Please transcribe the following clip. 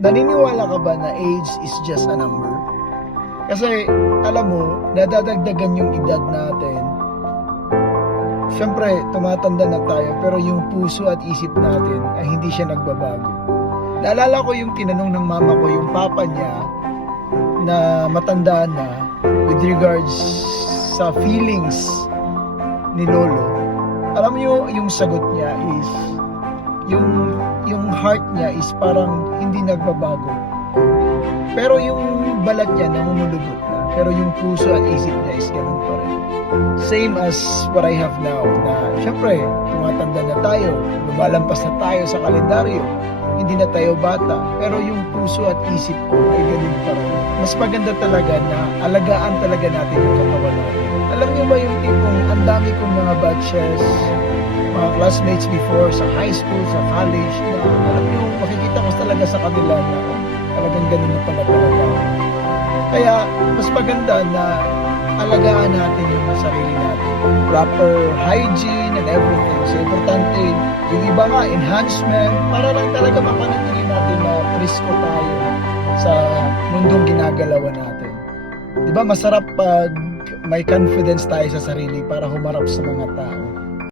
naniniwala ka ba na age is just a number? Kasi, alam mo, nadadagdagan yung edad natin. Siyempre, tumatanda na tayo, pero yung puso at isip natin ay hindi siya nagbabago. Naalala ko yung tinanong ng mama ko, yung papa niya, na matanda na, with regards sa feelings ni Lolo. Alam mo yung sagot niya is, yung heart niya is parang hindi nagbabago. Pero yung balat niya namumulubot na. Pero yung puso at isip niya is ganun pa rin. Same as what I have now. Na syempre, tumatanda na tayo. Lumalampas na tayo sa kalendaryo. Hindi na tayo bata. Pero yung puso at isip ko ay ganun pa rin. Mas maganda talaga na alagaan talaga natin yung katawan natin. Alam niyo ba yung tipong ang dami kong mga batches, mga classmates before sa high school, sa college, na alam niyo, makikita ko talaga sa kanila na talagang ganun na pala talaga. Kaya mas maganda na alagaan natin yung sarili natin. Proper hygiene and everything. So importante, yung iba nga, enhancement, para lang talaga mapanatili natin na presko tayo sa mundong ginagalawan natin. Diba masarap pag may confidence tayo sa sarili para humarap sa mga tao.